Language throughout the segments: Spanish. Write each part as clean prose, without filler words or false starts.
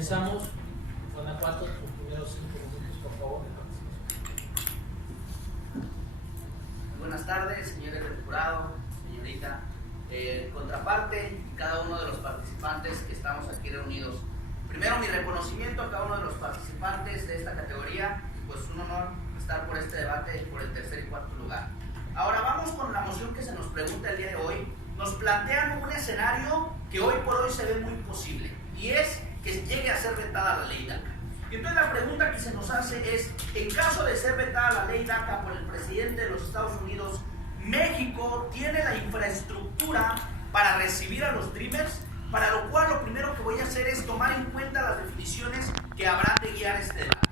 Comenzamos. Guanajuato, los primeros 5 minutos, por favor. Buenas tardes, señores del jurado, señorita. Contraparte y cada uno de los participantes que estamos aquí reunidos. Primero, mi reconocimiento a cada uno de los participantes de esta categoría. Pues un honor estar por este debate por el tercer y cuarto lugar. Ahora vamos con la moción que se nos pregunta el día de hoy. Nos plantean un escenario que hoy por hoy se ve muy posible, y es que llegue a ser vetada la ley DACA. Y entonces la pregunta que se nos hace es, en caso de ser vetada la ley DACA por el presidente de los Estados Unidos, ¿México tiene la infraestructura para recibir a los Dreamers? Para lo cual lo primero que voy a hacer es tomar en cuenta las definiciones que habrán de guiar este debate.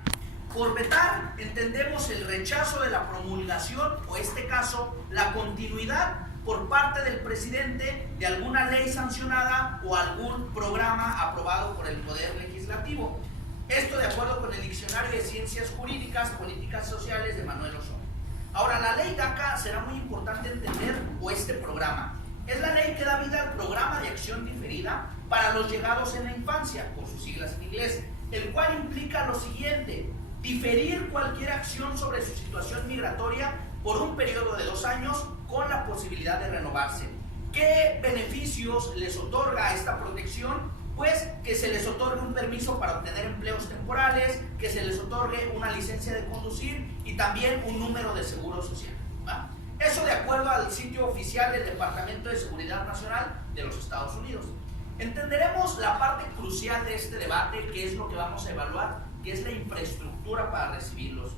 Por vetar entendemos el rechazo de la promulgación, o en este caso, la continuidad por parte del presidente de alguna ley sancionada o algún programa aprobado por el Poder Legislativo. Esto de acuerdo con el Diccionario de Ciencias Jurídicas, Políticas Sociales de Manuel Osorio. Ahora, la ley DACA será muy importante entender, o este programa. Es la ley que da vida al Programa de Acción Diferida para los Llegados en la Infancia, por sus siglas en inglés, el cual implica lo siguiente: diferir cualquier acción sobre su situación migratoria por un periodo de 2 años con la posibilidad de renovarse. ¿Qué beneficios les otorga esta protección? Pues que se les otorgue un permiso para obtener empleos temporales, que se les otorgue una licencia de conducir y también un número de seguro social, ¿va? Eso de acuerdo al sitio oficial del Departamento de Seguridad Nacional de los Estados Unidos. Entenderemos la parte crucial de este debate, que es lo que vamos a evaluar, que es la infraestructura para recibirlos,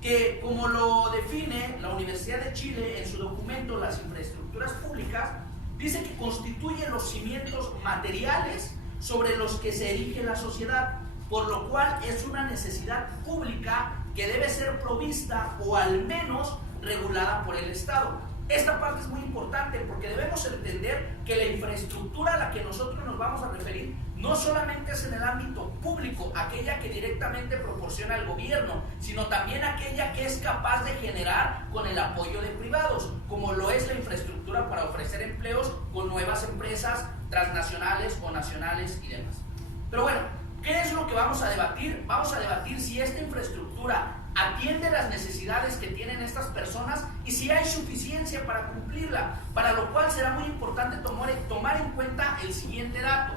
que como lo define la Universidad de Chile en su documento Las infraestructuras públicas, dice que constituye los cimientos materiales sobre los que se erige la sociedad, por lo cual es una necesidad pública que debe ser provista o al menos regulada por el Estado. Esta parte es muy importante porque debemos entender que la infraestructura a la que nosotros nos vamos a referir no solamente es en el ámbito público, aquella que directamente proporciona el gobierno, sino también aquella que es capaz de generar con el apoyo de privados, como lo es la infraestructura para ofrecer empleos con nuevas empresas transnacionales o nacionales y demás. Pero bueno, ¿qué es lo que vamos a debatir? Vamos a debatir si esta infraestructura atiende las necesidades que tienen estas personas y si hay suficiencia para cumplirla, para lo cual será muy importante tomar en cuenta el siguiente dato.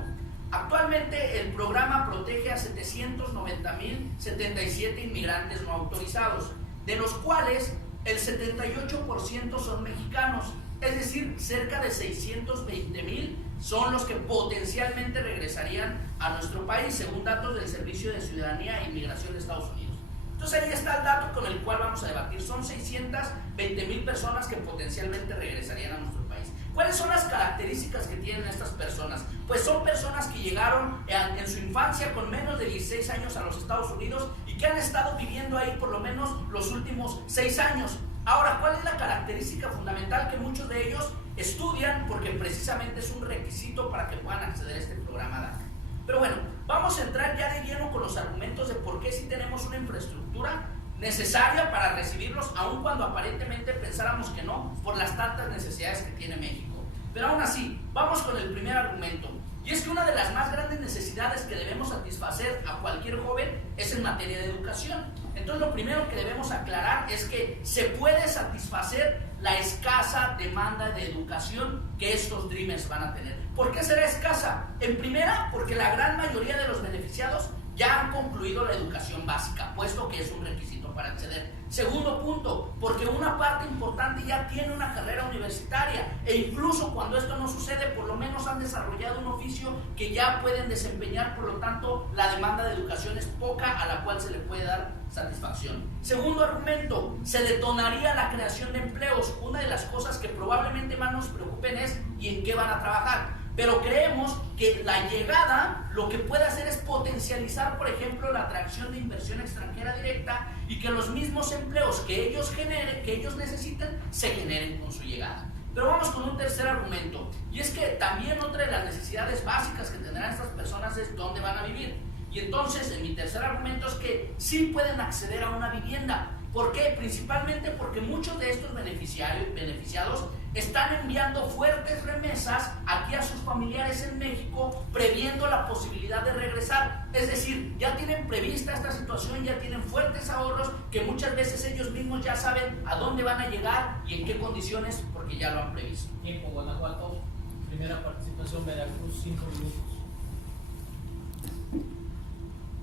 Actualmente el programa protege a 790,077 inmigrantes no autorizados, de los cuales el 78% son mexicanos, es decir, cerca de 620,000 son los que potencialmente regresarían a nuestro país, según datos del Servicio de Ciudadanía e Inmigración de Estados Unidos. Entonces ahí está el dato con el cual vamos a debatir. Son 620,000 personas que potencialmente regresarían a nuestro país. ¿Cuáles son las características que tienen estas personas? Pues son personas que llegaron en su infancia con menos de 16 años a los Estados Unidos y que han estado viviendo ahí por lo menos los últimos 6 años. Ahora, ¿cuál es la característica fundamental? Que muchos de ellos estudian porque precisamente es un requisito para que puedan acceder a este programa DACA. Pero bueno, vamos a entrar ya de lleno con los argumentos de por qué sí tenemos una infraestructura necesaria para recibirlos, aun cuando aparentemente pensáramos que no, por las tantas necesidades que tiene México. Pero aún así, vamos con el primer argumento, y es que una de las más grandes necesidades que debemos satisfacer a cualquier joven es en materia de educación. Entonces lo primero que debemos aclarar es que se puede satisfacer la escasa demanda de educación que estos Dreamers van a tener. ¿Por qué será escasa? En primera, porque la gran mayoría de los beneficiados ya han concluido la educación básica, puesto que es un requisito para acceder. Segundo punto, porque una parte importante ya tiene una carrera universitaria e incluso cuando esto no sucede, por lo menos han desarrollado un oficio que ya pueden desempeñar, por lo tanto la demanda de educación es poca a la cual se le puede dar satisfacción. Segundo argumento, se detonaría la creación de empleos. Una de las cosas que probablemente más nos preocupen es ¿y en qué van a trabajar? Pero creemos que la llegada lo que puede hacer es potencializar, por ejemplo, la atracción de inversión extranjera directa y que los mismos empleos que ellos generen, que ellos necesiten, se generen con su llegada. Pero vamos con un tercer argumento, y es que también otra de las necesidades básicas que tendrán estas personas es dónde van a vivir. Y entonces, en mi tercer argumento es que sí pueden acceder a una vivienda. ¿Por qué? Principalmente porque muchos de estos beneficiados están enviando fuertes remesas aquí a sus familiares en México, previendo la posibilidad de regresar. Es decir, ya tienen prevista esta situación, ya tienen fuertes ahorros que muchas veces ellos mismos ya saben a dónde van a llegar y en qué condiciones, porque ya lo han previsto. Tiempo, Guanajuato, primera participación, Veracruz, 5 minutos.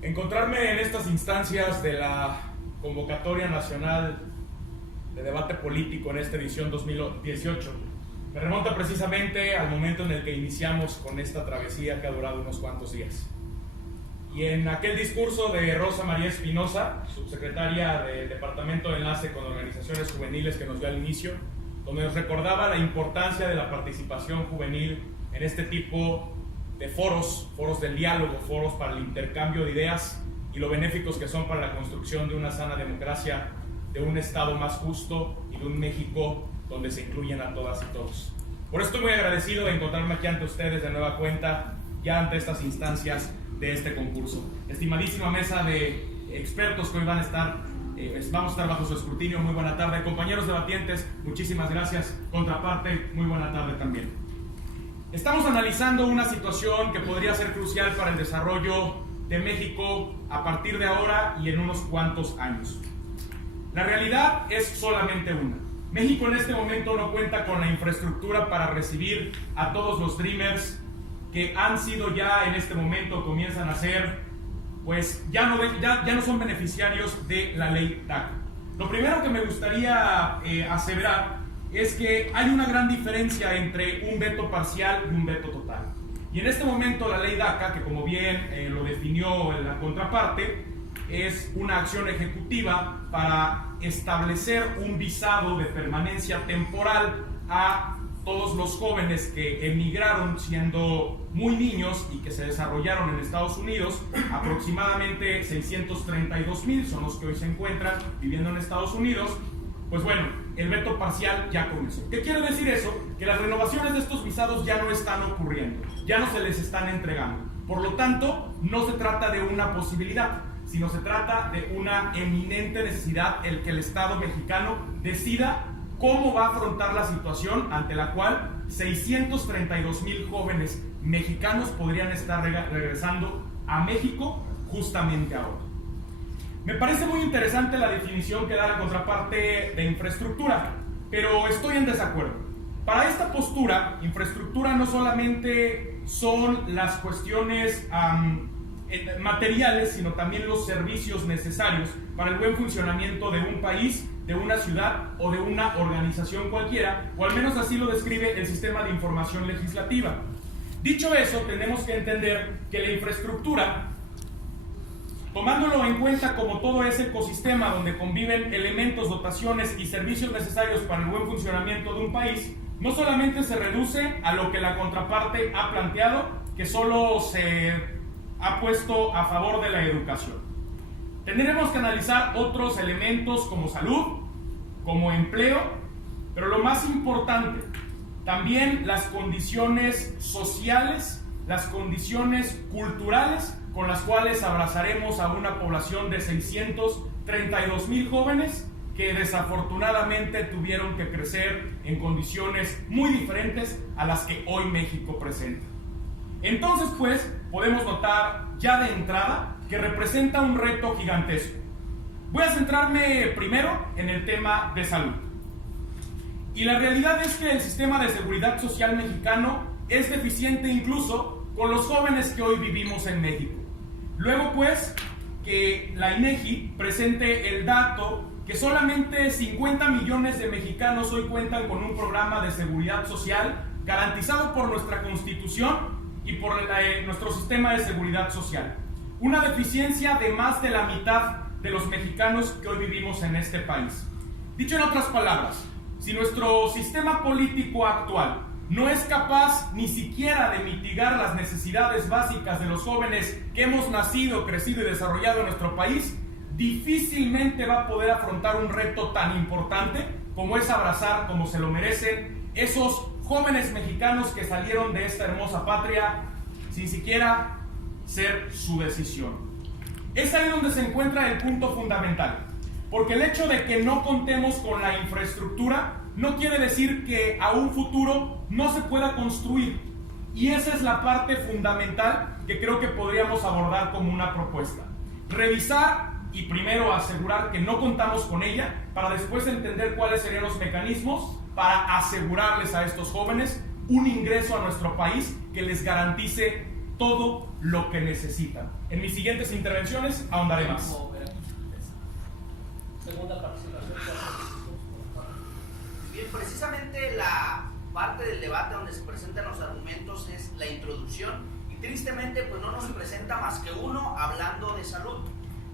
Encontrarme en estas instancias de la convocatoria nacional de debate político en esta edición 2018 me remonta precisamente al momento en el que iniciamos con esta travesía que ha durado unos cuantos días. Y en aquel discurso de Rosa María Espinosa, subsecretaria del Departamento de Enlace con Organizaciones Juveniles, que nos dio al inicio, donde nos recordaba la importancia de la participación juvenil en este tipo de foros del diálogo, foros para el intercambio de ideas y lo benéficos que son para la construcción de una sana democracia, de un Estado más justo y de un México donde se incluyen a todas y todos. Por eso estoy muy agradecido de encontrarme aquí ante ustedes de nueva cuenta, ya ante estas instancias de este concurso. Estimadísima mesa de expertos que hoy vamos a estar bajo su escrutinio, muy buena tarde. Compañeros debatientes, muchísimas gracias. Contraparte, muy buena tarde también. Estamos analizando una situación que podría ser crucial para el desarrollo de México a partir de ahora y en unos cuantos años. La realidad es solamente una. México en este momento no cuenta con la infraestructura para recibir a todos los Dreamers que han sido ya en este momento, comienzan a ser, pues ya no son beneficiarios de la ley DACA. Lo primero que me gustaría aseverar es que hay una gran diferencia entre un veto parcial y un veto total. Y en este momento la ley DACA, que como bien lo definió en la contraparte, es una acción ejecutiva para establecer un visado de permanencia temporal a todos los jóvenes que emigraron siendo muy niños y que se desarrollaron en Estados Unidos. Aproximadamente 632,000 son los que hoy se encuentran viviendo en Estados Unidos. Pues bueno, el veto parcial ya comenzó. ¿Qué quiere decir eso? Que las renovaciones de estos visados ya no están ocurriendo, ya no se les están entregando. Por lo tanto, no se trata de una posibilidad, sino se trata de una eminente necesidad el que el Estado mexicano decida cómo va a afrontar la situación ante la cual 632,000 jóvenes mexicanos podrían estar regresando a México justamente ahora. Me parece muy interesante la definición que da la contraparte de infraestructura, pero estoy en desacuerdo. Para esta postura, infraestructura no solamente son las cuestiones materiales, sino también los servicios necesarios para el buen funcionamiento de un país, de una ciudad o de una organización cualquiera, o al menos así lo describe el sistema de información legislativa. Dicho eso, tenemos que entender que la infraestructura, tomándolo en cuenta como todo ese ecosistema donde conviven elementos, dotaciones y servicios necesarios para el buen funcionamiento de un país, no solamente se reduce a lo que la contraparte ha planteado, que solo se ha puesto a favor de la educación. Tendremos que analizar otros elementos como salud, como empleo, pero lo más importante, también las condiciones sociales, las condiciones culturales con las cuales abrazaremos a una población de 632,000 jóvenes que desafortunadamente tuvieron que crecer en condiciones muy diferentes a las que hoy México presenta. Entonces, pues, podemos notar ya de entrada que representa un reto gigantesco. Voy a centrarme primero en el tema de salud. Y la realidad es que el sistema de seguridad social mexicano es deficiente incluso con los jóvenes que hoy vivimos en México. Luego, pues, que la INEGI presente el dato que solamente 50 millones de mexicanos hoy cuentan con un programa de seguridad social garantizado por nuestra Constitución y por nuestro sistema de seguridad social. Una deficiencia de más de la mitad de los mexicanos que hoy vivimos en este país. Dicho en otras palabras, si nuestro sistema político actual no es capaz ni siquiera de mitigar las necesidades básicas de los jóvenes que hemos nacido, crecido y desarrollado en nuestro país, difícilmente va a poder afrontar un reto tan importante como es abrazar, como se lo merecen, esos jóvenes mexicanos que salieron de esta hermosa patria sin siquiera ser su decisión. Es ahí donde se encuentra el punto fundamental, porque el hecho de que no contemos con la infraestructura no quiere decir que a un futuro no se pueda construir. Y esa es la parte fundamental que creo que podríamos abordar como una propuesta. Revisar y primero asegurar que no contamos con ella, para después entender cuáles serían los mecanismos para asegurarles a estos jóvenes un ingreso a nuestro país que les garantice todo lo que necesitan. En mis siguientes intervenciones ahondaré más. Segunda participación. Bien, precisamente la parte del debate donde se presentan los argumentos es la introducción, y tristemente pues no nos presenta más que uno hablando de salud.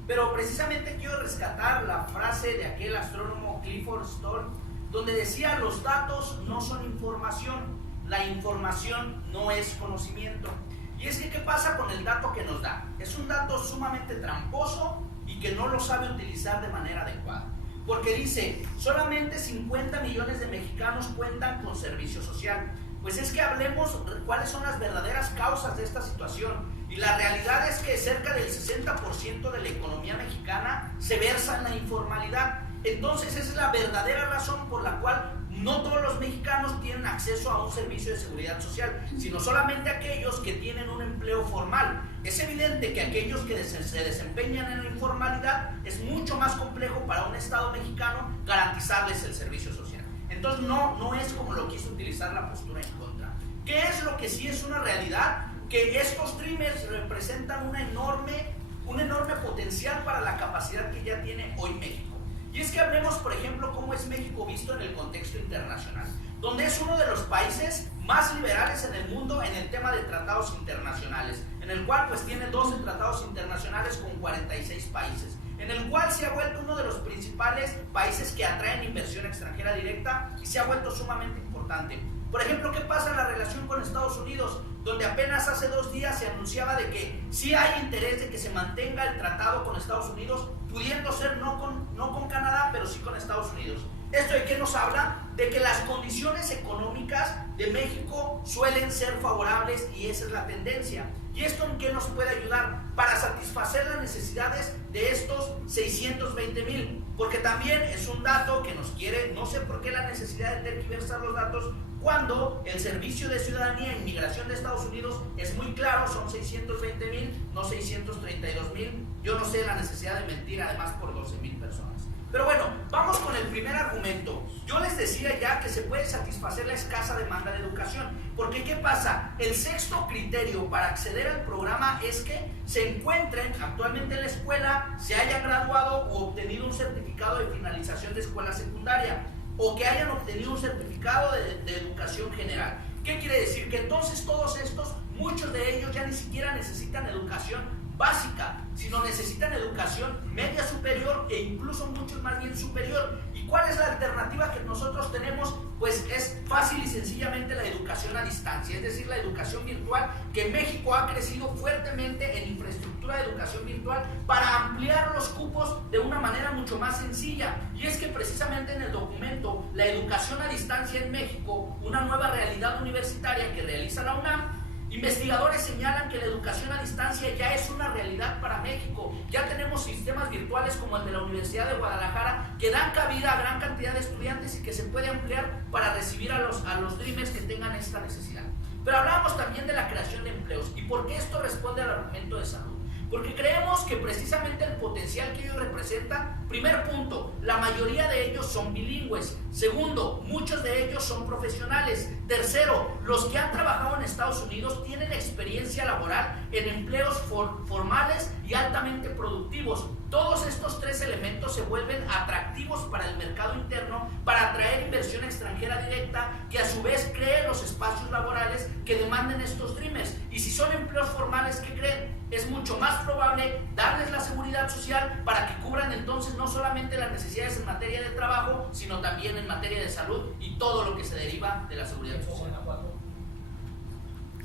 Pero precisamente quiero rescatar la frase de aquel astrónomo Clifford Stoll, donde decía: los datos no son información, la información no es conocimiento. Y es que, ¿qué pasa con el dato que nos da? Es un dato sumamente tramposo y que no lo sabe utilizar de manera adecuada. Porque dice, solamente 50 millones de mexicanos cuentan con servicio social. Pues es que hablemos cuáles son las verdaderas causas de esta situación. Y la realidad es que cerca del 60% de la economía mexicana se versa en la informalidad. Entonces esa es la verdadera razón por la cual no todos los mexicanos tienen acceso a un servicio de seguridad social, sino solamente aquellos que tienen un empleo formal. Es evidente que aquellos que se desempeñan en la informalidad es mucho más complejo para un Estado mexicano garantizarles el servicio social. Entonces no es como lo quiso utilizar la postura en contra. ¿Qué es lo que sí es una realidad? Que estos Dreamers representan un enorme potencial para la capacidad que ya tiene hoy México. Y es que hablemos, por ejemplo, cómo es México visto en el contexto internacional, donde es uno de los países más liberales en el mundo en el tema de tratados internacionales, en el cual pues tiene 12 tratados internacionales con 46 países, en el cual se ha vuelto uno de los principales países que atraen inversión extranjera directa y se ha vuelto sumamente importante. Por ejemplo, ¿qué pasa en la relación con Estados Unidos? Donde apenas hace 2 días se anunciaba de que sí hay interés de que se mantenga el tratado con Estados Unidos, pudiendo ser no con Canadá, pero sí con Estados Unidos. ¿Esto de qué nos habla? De que las condiciones económicas de México suelen ser favorables y esa es la tendencia. ¿Y esto en qué nos puede ayudar? Para satisfacer las necesidades de estos 620,000. Porque también es un dato que nos quiere, no sé por qué la necesidad de tergiversar los datos, cuando el Servicio de Ciudadanía e Inmigración de Estados Unidos es muy claro, son 620,000, no 632,000. Yo no sé la necesidad de mentir además por 12,000 personas. Pero bueno, vamos con el primer argumento. Yo les decía ya que se puede satisfacer la escasa demanda de educación. Porque ¿qué pasa? El sexto criterio para acceder al programa es que se encuentren actualmente en la escuela, se hayan graduado o obtenido un certificado de finalización de escuela secundaria, o que hayan obtenido un certificado de educación general. ¿Qué quiere decir? Que entonces todos estos, muchos de ellos ya ni siquiera necesitan educación básica, sino necesitan educación media superior e incluso muchos más bien superior. ¿Y cuál es la alternativa que nosotros tenemos? Pues es fácil y sencillamente la educación a distancia, es decir, la educación virtual, que México ha crecido fuertemente en infraestructura de educación virtual para ampliar los cupos de una manera mucho más sencilla. Y es que precisamente en el documento La educación a distancia en México, una nueva realidad universitaria que realiza la UNAM, investigadores señalan que la educación a distancia ya es una realidad para México. Ya tenemos sistemas virtuales como el de la Universidad de Guadalajara que dan cabida a gran cantidad de estudiantes y que se puede ampliar para recibir a los Dreamers que tengan esta necesidad. Pero hablamos también de la creación de empleos. ¿Y por qué esto responde al argumento de salud? Porque creemos que precisamente el potencial que ellos representan, primer punto, la mayoría de ellos son bilingües. Segundo, muchos de ellos son profesionales. Tercero, los que han trabajado en Estados Unidos tienen experiencia laboral en empleos formales y altamente productivos. Todos estos 3 elementos se vuelven atractivos para el mercado interno, para atraer inversión extranjera directa, que a su vez cree los espacios laborales que demanden estos Dreamers. Y si son empleos formales, ¿qué creen? Es mucho más probable darles la seguridad social para que cubran entonces no solamente las necesidades en materia de trabajo, sino también en materia de salud y todo lo que se deriva de la seguridad social.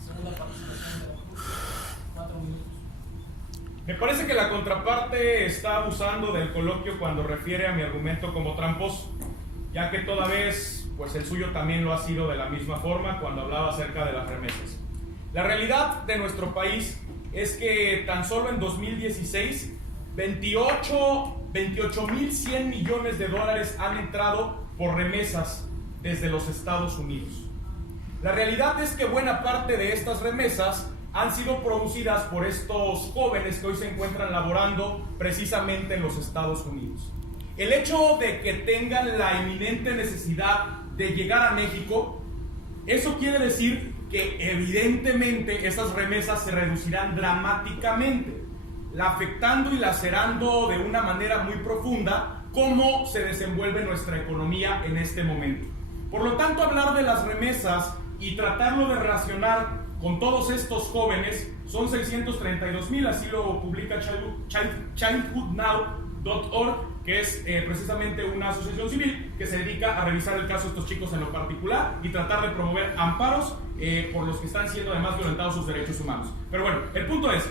Segunda participación, 4 minutos. Me parece que la contraparte está abusando del coloquio cuando refiere a mi argumento como tramposo, ya que toda vez, pues el suyo también lo ha sido de la misma forma cuando hablaba acerca de las remesas. La realidad de nuestro país es que tan solo en 2016, 28,100 millones de dólares han entrado por remesas desde los Estados Unidos. La realidad es que buena parte de estas remesas han sido producidas por estos jóvenes que hoy se encuentran laborando precisamente en los Estados Unidos. El hecho de que tengan la inminente necesidad de llegar a México, eso quiere decir que evidentemente esas remesas se reducirán dramáticamente, afectando y lacerando de una manera muy profunda cómo se desenvuelve nuestra economía en este momento. Por lo tanto, hablar de las remesas y tratarlo de relacionar con todos estos jóvenes, son 632,000, así lo publica childhoodnow.org, que es precisamente una asociación civil que se dedica a revisar el caso de estos chicos en lo particular y tratar de promover amparos por los que están siendo además violentados sus derechos humanos. Pero bueno, el punto es,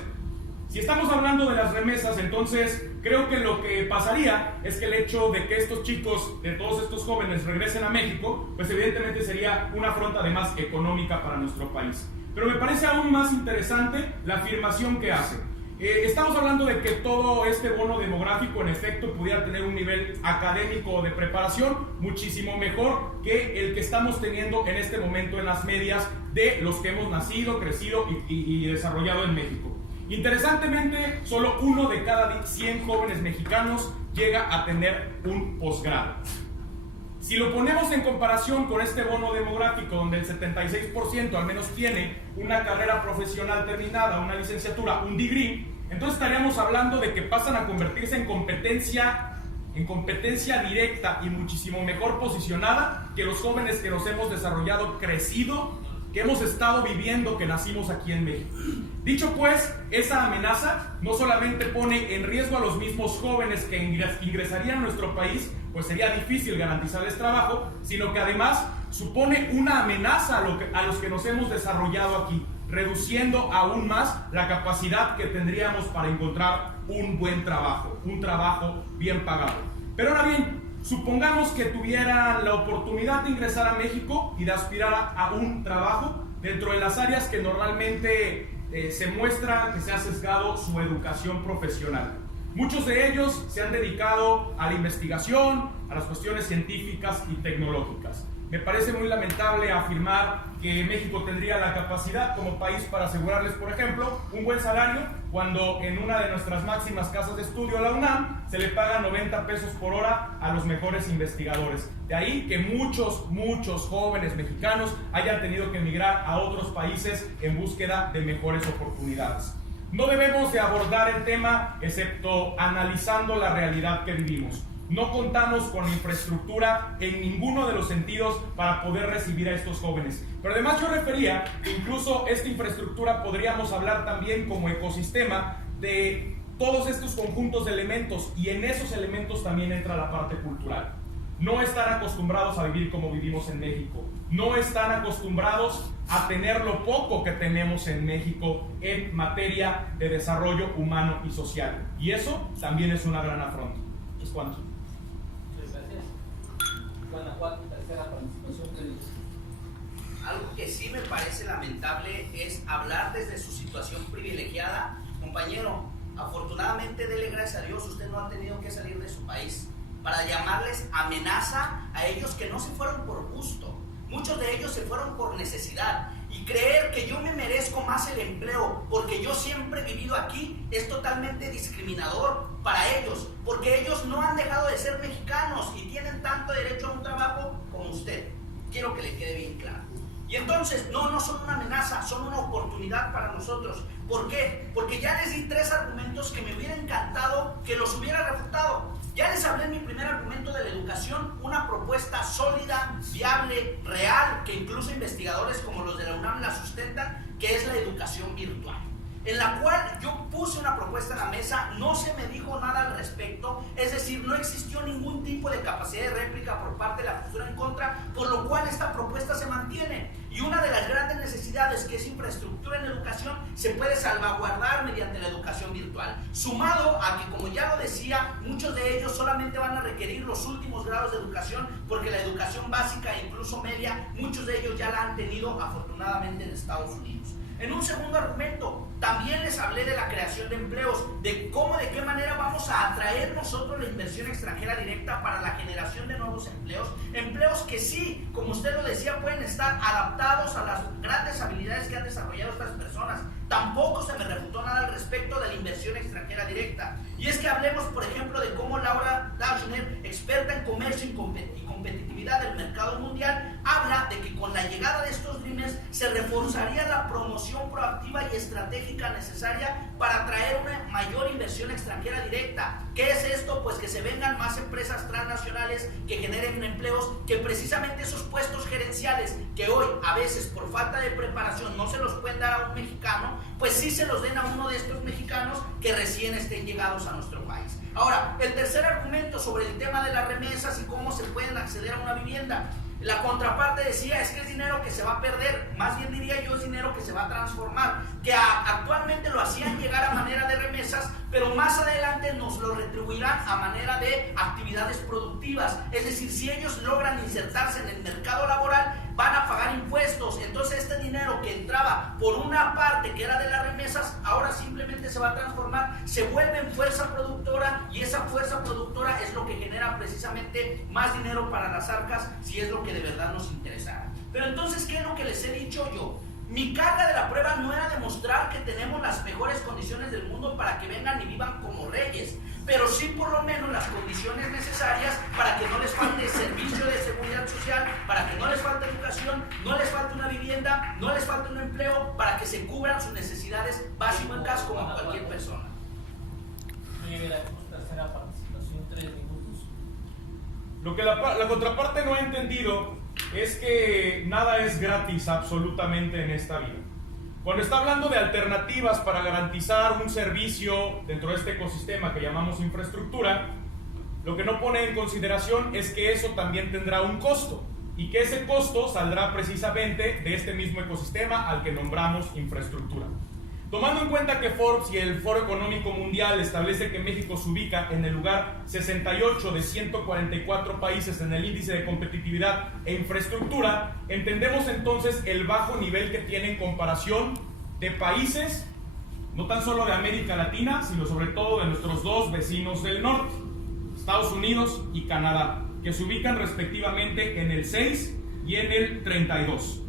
si estamos hablando de las remesas, entonces creo que lo que pasaría es que el hecho de que estos chicos, de todos estos jóvenes, regresen a México, pues evidentemente sería una afrenta además económica para nuestro país. Pero me parece aún más interesante la afirmación que hace. Estamos hablando de que todo este bono demográfico en efecto pudiera tener un nivel académico de preparación muchísimo mejor que el que estamos teniendo en este momento en las medias de los que hemos nacido, crecido y desarrollado en México. Interesantemente, solo 1 de cada 100 jóvenes mexicanos llega a tener un posgrado. Si lo ponemos en comparación con este bono demográfico, donde el 76% al menos tiene una carrera profesional terminada, una licenciatura, un degree, entonces estaríamos hablando de que pasan a convertirse en competencia directa y muchísimo mejor posicionada que los jóvenes que nos hemos desarrollado, crecido, que hemos estado viviendo, que nacimos aquí en México. Dicho pues, esa amenaza no solamente pone en riesgo a los mismos jóvenes que ingresarían a nuestro país, pues sería difícil garantizarles trabajo, sino que además supone una amenaza a los que nos hemos desarrollado aquí, reduciendo aún más la capacidad que tendríamos para encontrar un buen trabajo, un trabajo bien pagado. Pero ahora bien, supongamos que tuvieran la oportunidad de ingresar a México y de aspirar a un trabajo dentro de las áreas que normalmente se muestra que se ha sesgado su educación profesional. Muchos de ellos se han dedicado a la investigación, a las cuestiones científicas y tecnológicas. Me parece muy lamentable afirmar que México tendría la capacidad como país para asegurarles, por ejemplo, un buen salario cuando en una de nuestras máximas casas de estudio, la UNAM, se le paga 90 pesos por hora a los mejores investigadores. De ahí que muchos jóvenes mexicanos hayan tenido que emigrar a otros países en búsqueda de mejores oportunidades. No debemos de abordar el tema excepto analizando la realidad que vivimos. No contamos con la infraestructura en ninguno de los sentidos para poder recibir a estos jóvenes. Pero además yo refería que incluso esta infraestructura podríamos hablar también como ecosistema de todos estos conjuntos de elementos, y en esos elementos también entra la parte cultural. No están acostumbrados a vivir como vivimos en México. No están acostumbrados a tener lo poco que tenemos en México en materia de desarrollo humano y social. Y eso también es una gran afronta. ¿Es cuánto? Guanajuato, tercera participación. Algo que sí me parece lamentable es hablar desde su situación privilegiada. Compañero, afortunadamente, dele gracias a Dios, usted no ha tenido que salir de su país para llamarles amenaza a ellos que no se fueron por gusto. Muchos de ellos se fueron por necesidad. Y creer que yo me merezco más el empleo porque yo siempre he vivido aquí es totalmente discriminador para ellos, porque ellos no han dejado de ser mexicanos y tienen tanto derecho a un trabajo como usted. Quiero que le quede bien claro. Y entonces, no son una amenaza, son una oportunidad para nosotros. ¿Por qué? Porque ya les di 3 argumentos que me hubiera encantado que los hubiera refutado. Ya les hablé en mi primer argumento de la educación, una propuesta sólida, viable, real, que incluso investigadores como los de la UNAM la sustentan, que es la educación virtual, en la cual yo puse una propuesta en la mesa, no se me dijo nada al respecto, es decir, no existió ningún tipo de capacidad de réplica por parte de la postura en contra, por lo cual esta propuesta se mantiene. Y una de las grandes necesidades, que es infraestructura en educación, se puede salvaguardar mediante la educación virtual. Sumado a que, como ya lo decía, muchos de ellos solamente van a requerir los últimos grados de educación, porque la educación básica e incluso media, muchos de ellos ya la han tenido afortunadamente en Estados Unidos. En un segundo argumento, también les hablé de la creación de empleos, de cómo, de qué manera vamos a atraer nosotros la inversión extranjera directa para la generación de nuevos empleos, empleos que sí, como usted lo decía, pueden estar adaptados a las grandes habilidades que han desarrollado estas personas. Tampoco se me refutó nada al respecto de la inversión extranjera directa. Y es que hablemos, por ejemplo, de cómo Laura Dashner, experta en comercio y competitividad del mercado mundial, habla de que con la llegada de estos Dreamers se reforzaría la promoción proactiva y estratégica necesaria para atraer una mayor inversión extranjera directa. ¿Qué es esto? Pues que se vengan más empresas transnacionales que generen empleos, que precisamente esos puestos gerenciales que hoy a veces por falta de preparación no se los pueden dar a un mexicano, pues sí se los den a uno de estos mexicanos que recién estén llegados a nuestro país. Ahora, el tercer argumento sobre el tema de las remesas y cómo se pueden acceder a una vivienda. La contraparte decía, es que es dinero que se va a perder, más bien diría yo, es dinero que se va a transformar, que actualmente lo hacían llegar a manera de remesas, pero más adelante nos lo retribuirán a manera de actividades productivas. Es decir, si ellos logran insertarse en el mercado laboral, van a pagar impuestos. Entonces este dinero que entraba por una parte que era de las remesas, ahora simplemente se va a transformar, se vuelve en fuerza productora, y esa fuerza productora es lo que genera precisamente más dinero para las arcas, si es lo que de verdad nos interesara. Pero entonces, ¿qué es lo que les he dicho yo? Mi carga de la prueba no era demostrar que tenemos las mejores condiciones del mundo para que vengan y vivan como reyes, pero sí por lo menos las condiciones necesarias para que no les falte servicio de seguridad social, para que no les falte educación, no les falte una vivienda, no les falte un empleo, para que se cubran sus necesidades básicas como cualquier persona. Tercera participación, 3 minutos. Lo que la contraparte no ha entendido es que nada es gratis absolutamente en esta vida. Cuando está hablando de alternativas para garantizar un servicio dentro de este ecosistema que llamamos infraestructura, lo que no pone en consideración es que eso también tendrá un costo, y que ese costo saldrá precisamente de este mismo ecosistema al que nombramos infraestructura. Tomando en cuenta que Forbes y el Foro Económico Mundial establece que México se ubica en el lugar 68 de 144 países en el índice de competitividad e infraestructura, entendemos entonces el bajo nivel que tiene en comparación de países, no tan solo de América Latina, sino sobre todo de nuestros dos vecinos del norte, Estados Unidos y Canadá, que se ubican respectivamente en el 6 y en el 32.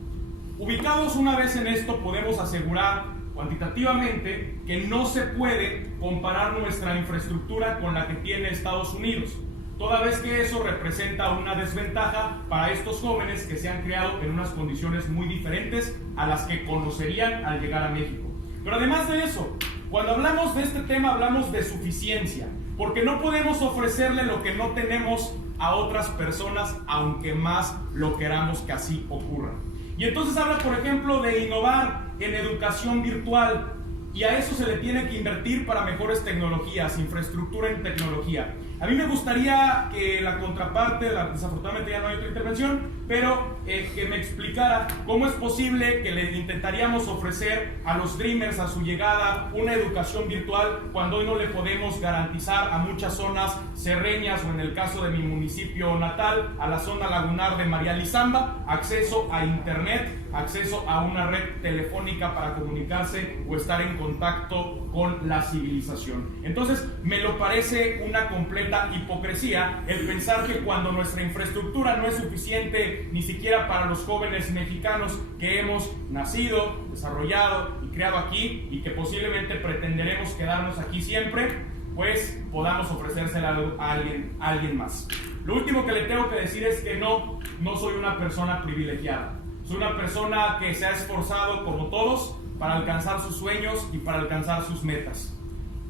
Ubicados una vez en esto, podemos asegurar cuantitativamente que no se puede comparar nuestra infraestructura con la que tiene Estados Unidos, toda vez que eso representa una desventaja para estos jóvenes que se han criado en unas condiciones muy diferentes a las que conocerían al llegar a México. Pero además de eso, cuando hablamos de este tema hablamos de suficiencia, porque no podemos ofrecerle lo que no tenemos a otras personas, aunque más lo queramos que así ocurra. Y entonces habla, por ejemplo, de innovar en educación virtual, y a eso se le tiene que invertir para mejores tecnologías, infraestructura en tecnología. A mí me gustaría que la contraparte, desafortunadamente ya no hay otra intervención, pero que me explicara cómo es posible que le intentaríamos ofrecer a los Dreamers a su llegada una educación virtual cuando hoy no le podemos garantizar a muchas zonas serreñas, o en el caso de mi municipio natal, a la zona lagunar de María Lizamba, acceso a internet, acceso a una red telefónica para comunicarse o estar en contacto con la civilización. Entonces me lo parece una completa hipocresía el pensar que cuando nuestra infraestructura no es suficiente ni siquiera para los jóvenes mexicanos que hemos nacido, desarrollado y criado aquí, y que posiblemente pretenderemos quedarnos aquí siempre, pues podamos ofrecérsela a alguien más. Lo último que le tengo que decir es que no soy una persona privilegiada. Soy una persona que se ha esforzado, como todos, para alcanzar sus sueños y para alcanzar sus metas,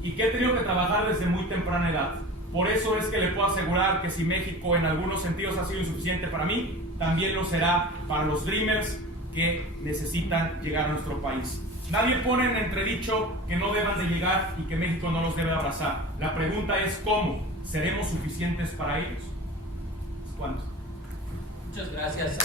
y que he tenido que trabajar desde muy temprana edad. Por eso es que le puedo asegurar que si México en algunos sentidos ha sido insuficiente para mí, también lo será para los Dreamers que necesitan llegar a nuestro país. Nadie pone en entredicho que no deban de llegar y que México no los debe abrazar. La pregunta es ¿cómo? ¿Seremos suficientes para ellos? ¿Cuándo? Muchas gracias.